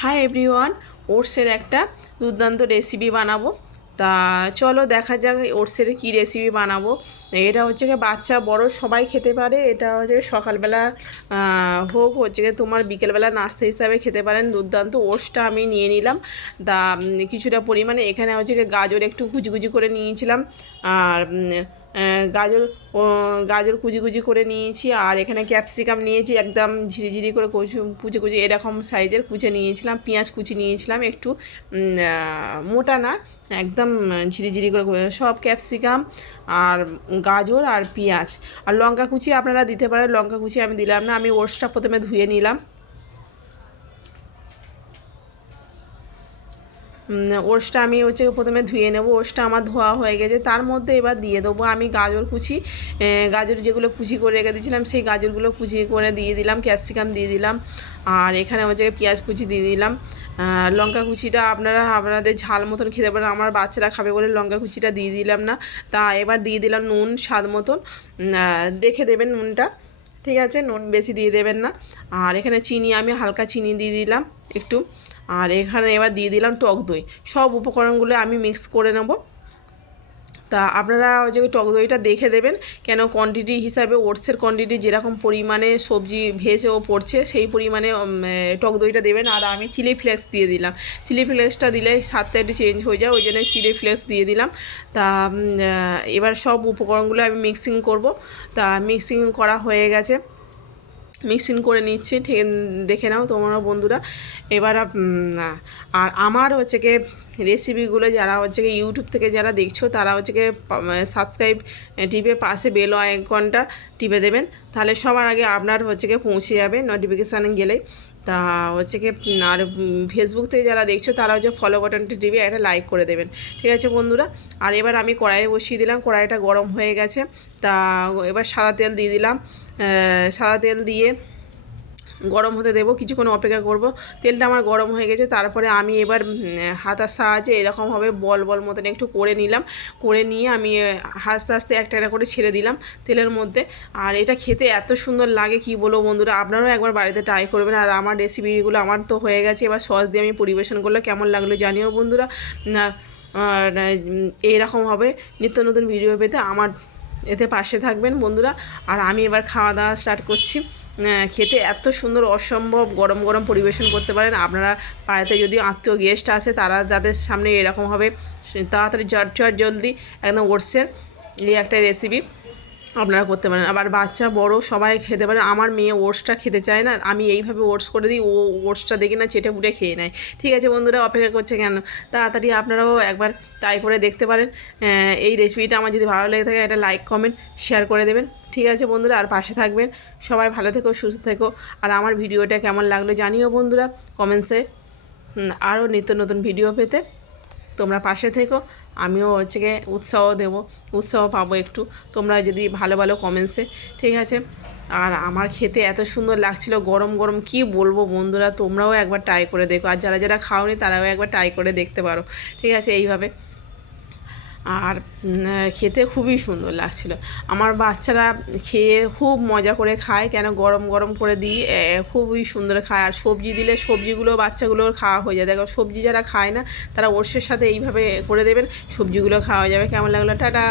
Hi everyone, ওটসের একটা দুর্দান্ত recipe বানাবো। তা চলো দেখা যাক ওটসের কী রেসিপি বানাবো। এটা হচ্ছে কি বাচ্চা বড় সবাই খেতে পারে। এটা হচ্ছে সকালবেলা হোক হচ্ছে কি তোমার বিকেলবেলা নাস্তা হিসাবে খেতে পারেন। দুর্দান্ত ওটসটা আমি নিয়ে নিলাম। তা কিছুটা পরিমাণে এখানে হচ্ছে কি গাজর একটু কুচি কুচি করে নিয়েছিলাম, আর গাজর গাজর কুচি কুচি করে নিয়েছি, আর এখানে ক্যাপসিকাম নিয়েছি একদম ঝিরিঝিরি করে কুচি কুচি এরকম সাইজের কুচে নিয়েছিলাম। পেঁয়াজ কুচি নিয়েছিলাম একটু মোটা না, একদম ঝিরিঝিরি করে সব ক্যাপসিকাম আর গাজর আর পেঁয়াজ আর লঙ্কা কুচি আপনারা দিতে পারেন। লঙ্কা কুচি আমি দিলাম না। আমি ওটসটা প্রথমে ধুয়ে নিলাম। ওটসটা আমি হচ্ছে প্রথমে ধুয়ে নেব। ওটসটা আমার ধোয়া হয়ে গেছে, তার মধ্যে এবার দিয়ে দেবো আমি গাজর কুচি। গাজর যেগুলো কুচি করে রেখে দিয়েছিলাম সেই গাজরগুলো কুচি করে দিয়ে দিলাম, ক্যাপসিকাম দিয়ে দিলাম, আর এখানে হচ্ছে পেঁয়াজ কুচি দিয়ে দিলাম। লঙ্কা কুচিটা আপনারা আপনাদের ঝাল মতন খেতে পারেন, আমার বাচ্চারা খাবে বলে লঙ্কা কুচিটা দিয়ে দিলাম না। তা এবার দিয়ে দিলাম নুন স্বাদ মতন, দেখে দেবেন নুনটা, ঠিক আছে, নুন বেশি দিয়ে দেবেন না। আর এখানে চিনি আমি হালকা চিনি দিয়ে দিলাম একটু, আর এখানে এবার দিয়ে দিলাম টক দই। সব উপকরণগুলো আমি মিক্স করে নেব। তা আপনারা যে টক দইটা দেখে দেবেন, কেন কোয়ান্টিটি হিসাবে ওটসের কোয়ান্টিটি যেরকম পরিমাণে সবজি ভেজেও পড়ছে সেই পরিমাণে টক দইটা দেবেন। আর আমি চিলি ফ্লেক্স দিয়ে দিলাম। চিলি ফ্লেক্সটা দিলে স্বাদটা একটু চেঞ্জ হয়ে যায়, ওই জন্য চিলি ফ্লেক্স দিয়ে দিলাম। তা এবার সব উপকরণগুলো আমি মিক্সিং করব। তা মিক্সিং করা হয়ে গেছে, মিক্সিং করে নিচ্ছি, ঠিক দেখে নাও তোমরা বন্ধুরা। এবার আর আমার হচ্ছে গিয়ে রেসিপিগুলো যারা হচ্ছে গিয়ে ইউটিউব থেকে যারা দেখছো তারা হচ্ছে গিয়ে সাবস্ক্রাইব টিপে পাশে বেল আইকনটা টিপে দেবেন, তাহলে সবার আগে আপনার হচ্ছে গিয়ে পৌঁছে যাবে নোটিফিকেশান গেলেই। তা হচ্ছে কি আর ফেসবুক থেকে যারা দেখছো তারা হচ্ছে ফলো বাটনটি টিপে একটা লাইক করে দেবেন, ঠিক আছে বন্ধুরা। আর এবার আমি কড়াইয়ে বসিয়ে দিলাম, কড়াইটা গরম হয়ে গেছে। তা এবার সাদা তেল দিয়ে দিলাম। সাদা তেল দিয়ে গরম হতে দেবো, কিছুক্ষণ অপেক্ষা করব। তেলটা আমার গরম হয়ে গেছে, তারপরে আমি এবার হাতার সাহায্যে এরকমভাবে বল বল মতন একটু করে নিলাম। করে নিয়ে আমি আস্তে আস্তে একটা একটা করে ছেড়ে দিলাম তেলের মধ্যে। আর এটা খেতে এত সুন্দর লাগে কি বলবো বন্ধুরা, আপনারাও একবার বাড়িতে ট্রাই করবেন। আর আমার রেসিপিগুলো আমার তো হয়ে গেছে, এবার সস দিয়ে আমি পরিবেশন করলে কেমন লাগলো জানিও বন্ধুরা। আর এইরকম হবে নিত্য নতুন ভিডিও পেতে আমার এতে পাশে থাকবেন বন্ধুরা। আর আমি এবার খাওয়া দাওয়া স্টার্ট করছি। খেতে এত সুন্দর, অসম্ভব গরম গরম পরিবেশন করতে পারেন আপনারা বাড়িতে। যদি আত্মীয় গেস্ট আসে তারা তাদের সামনে এরকম হবে তাড়াতাড়ি ঝট জলদি একদম ওটসের এই একটা রেসিপি আপনারা করতে পারেন। আবার বাচ্চা বড় সবাই খেতে পারেন। আমার মেয়ে ওটসটা খেতে চায় না, আমি এইভাবে ওটস করে দিই, ও ওটসটা দেখি না চেটে পুটে খেয়ে নেয়। ঠিক আছে বন্ধুরা, অপেক্ষা করছে কেন, তাড়াতাড়ি আপনারাও একবার ট্রাই করে দেখতে পারেন। এই রেসিপিটা আমার যদি ভালো লেগে থাকে একটা লাইক কমেন্ট শেয়ার করে দেবেন, ঠিক আছে বন্ধুরা। আর পাশে থাকবেন, সবাই ভালো থেকো সুস্থ থেকো। আর আমার ভিডিওটা কেমন লাগলো জানিও বন্ধুরা কমেন্টসে। আরও নিত্য নতুন ভিডিও পেতে তোমরা পাশে থেকো, আমিও হচ্ছে গিয়ে উৎসাহ পাবো একটু তোমরা যদি ভালো ভালো কমেন্টসে, ঠিক আছে। আর আমার খেতে এত সুন্দর লাগছিল গরম গরম, কি বলবো বন্ধুরা, তোমরাও একবার ট্রাই করে দেখো। আর যারা যারা খাওনি তারাও একবার ট্রাই করে দেখতে পারো, ঠিক আছে এইভাবে। আর খেতে খুবই সুন্দর লাগছিল। আমার বাচ্চারা খেয়ে খুব মজা করে খায়, কেন গরম গরম করে দিই, খুবই সুন্দর খায়। আর সবজি দিলে সবজিগুলো বাচ্চাগুলোর খাওয়া হয়ে যায়। দেখো সবজি যারা খায় না তারা ওটসের সাথে এইভাবে করে দেবেন, সবজিগুলো খাওয়া যাবে। কেমন লাগলো, টাটা।